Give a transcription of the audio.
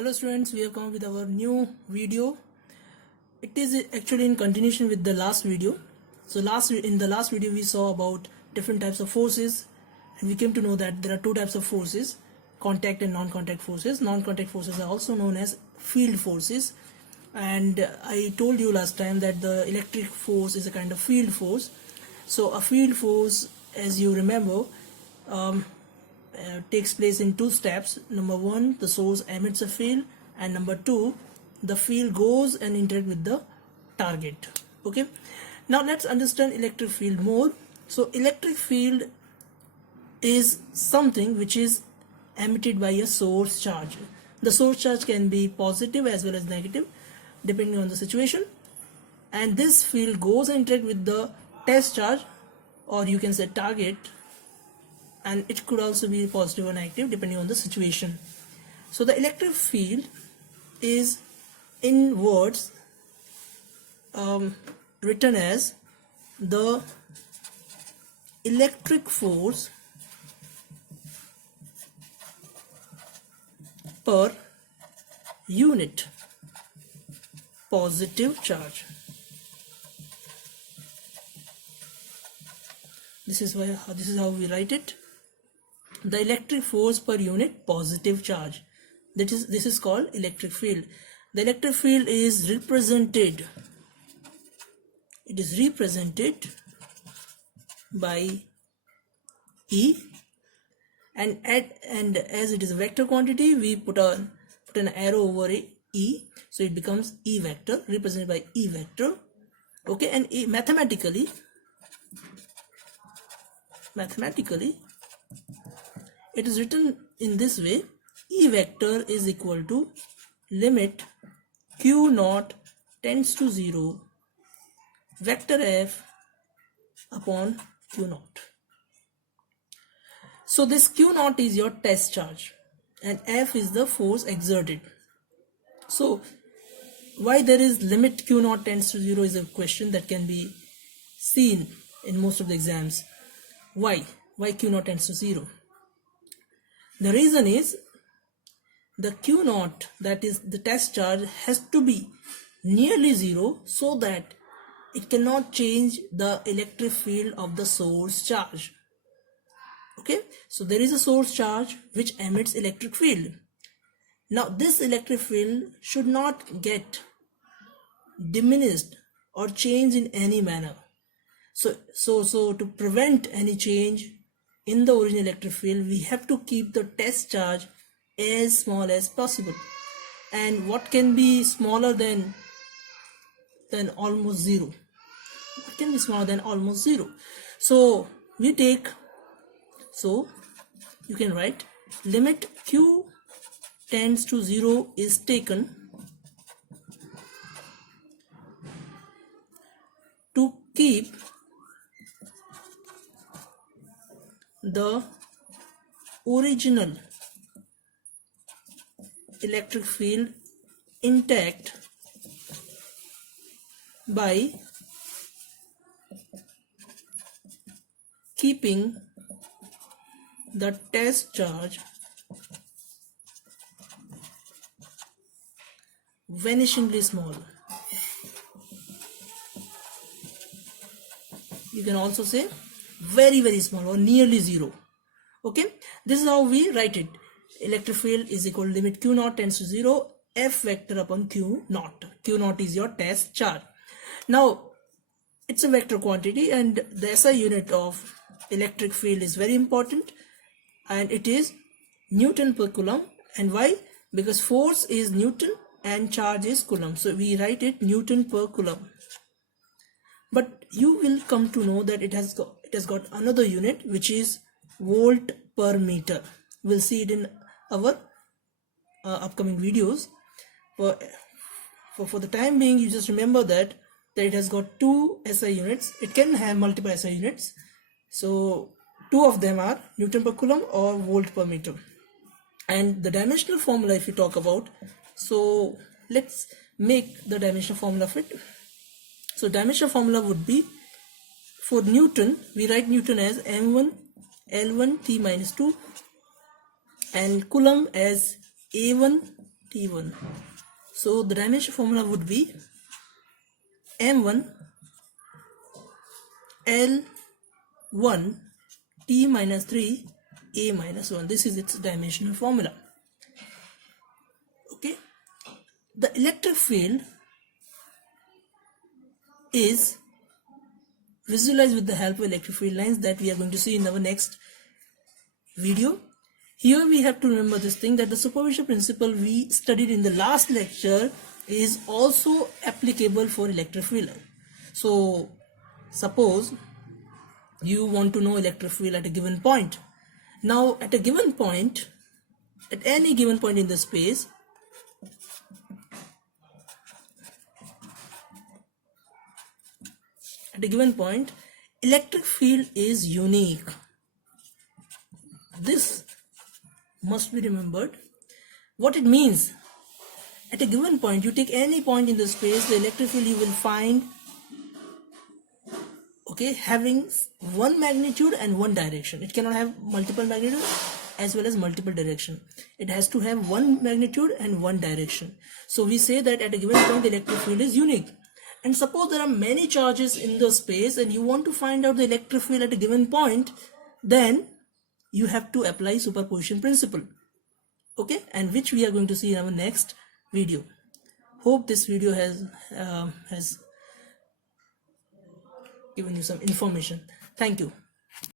Hello students, we have come with our new video. It is actually in continuation with the last video. So in the last video we saw about different types of forces, and we came to know that there are two types of forces: contact and non-contact forces. Non-contact forces are also known as field forces, and I told you last time that the electric force is a kind of field force. So a field force, as you remember, takes place in two steps. Number one, the source emits a field, and number two, the field goes and interacts with the target. Okay, now let's understand electric field more. So electric field is something which is emitted by a source charge. The source charge can be positive as well as negative depending on the situation, and this field goes and interacts with the test charge, or you can say target, and it could also be positive or negative depending on the situation. So the electric field is in words written as the electric force per unit positive charge. This is how we write it: the electric force per unit positive charge. This is called electric field. The electric field is represented. It is represented by E, and as it is a vector quantity, we put an arrow over E, so it becomes E vector, represented by E vector. Okay, and mathematically it is written in this way: E vector is equal to limit q naught tends to 0 vector f upon q naught. So this q naught is your test charge and f is the force exerted. So why there is limit q naught tends to 0 is a question that can be seen in most of the exams. Why q naught tends to 0? The reason is the q naught, that is the test charge, has to be nearly 0 so that it cannot change the electric field of the source charge. Okay, so there is a source charge which emits electric field. Now this electric field should not get diminished or changed in any manner. So to prevent any change in the original electric field, we have to keep the test charge as small as possible. And what can be smaller than almost 0? What can be smaller than almost 0? So you can write limit q tends to 0 is taken to keep the original electric field intact by keeping the test charge vanishingly small. You can also say very small or nearly 0. Okay, this is how we write it: electric field is equal to limit q naught tends to 0 f vector upon q naught. Q naught is your test charge. Now it's a vector quantity, and the SI unit of electric field is very important, and it is Newton per coulomb. And why? Because force is Newton and charge is coulomb, so we write it Newton per coulomb. But you will come to know that it has got another unit, which is volt per meter. We'll see it in our upcoming videos. For the time being, you just remember that it has got two SI units. It can have multiple SI units, so two of them are Newton per coulomb or volt per meter. And the dimensional formula, if you talk about, so let's make the dimensional formula of it. So dimensional formula would be, for Newton, we write Newton as m1 L1 T minus 2, and coulomb as A1 T1. So the dimension formula would be M1 L1 T minus 3 A minus 1. This is its dimensional formula. Okay. The electric field is visualized with the help of electric field lines that we are going to see in our next video. Here we have to remember this thing, that the superposition principle we studied in the last lecture is also applicable for electric field. So suppose you want to know electric field at a given point. Now at a given point, at any given point in the space, at a given point, electric field is unique. This must be remembered. What it means, at a given point, you take any point in the space, the electric field you will find, okay, having one magnitude and one direction. It cannot have multiple magnitude as well as multiple direction. It has to have one magnitude and one direction. So we say that at a given point, the electric field is unique. And suppose there are many charges in the space and you want to find out the electric field at a given point, then you have to apply superposition principle, okay, and which we are going to see in our next video. Hope this video has given you some information. Thank you.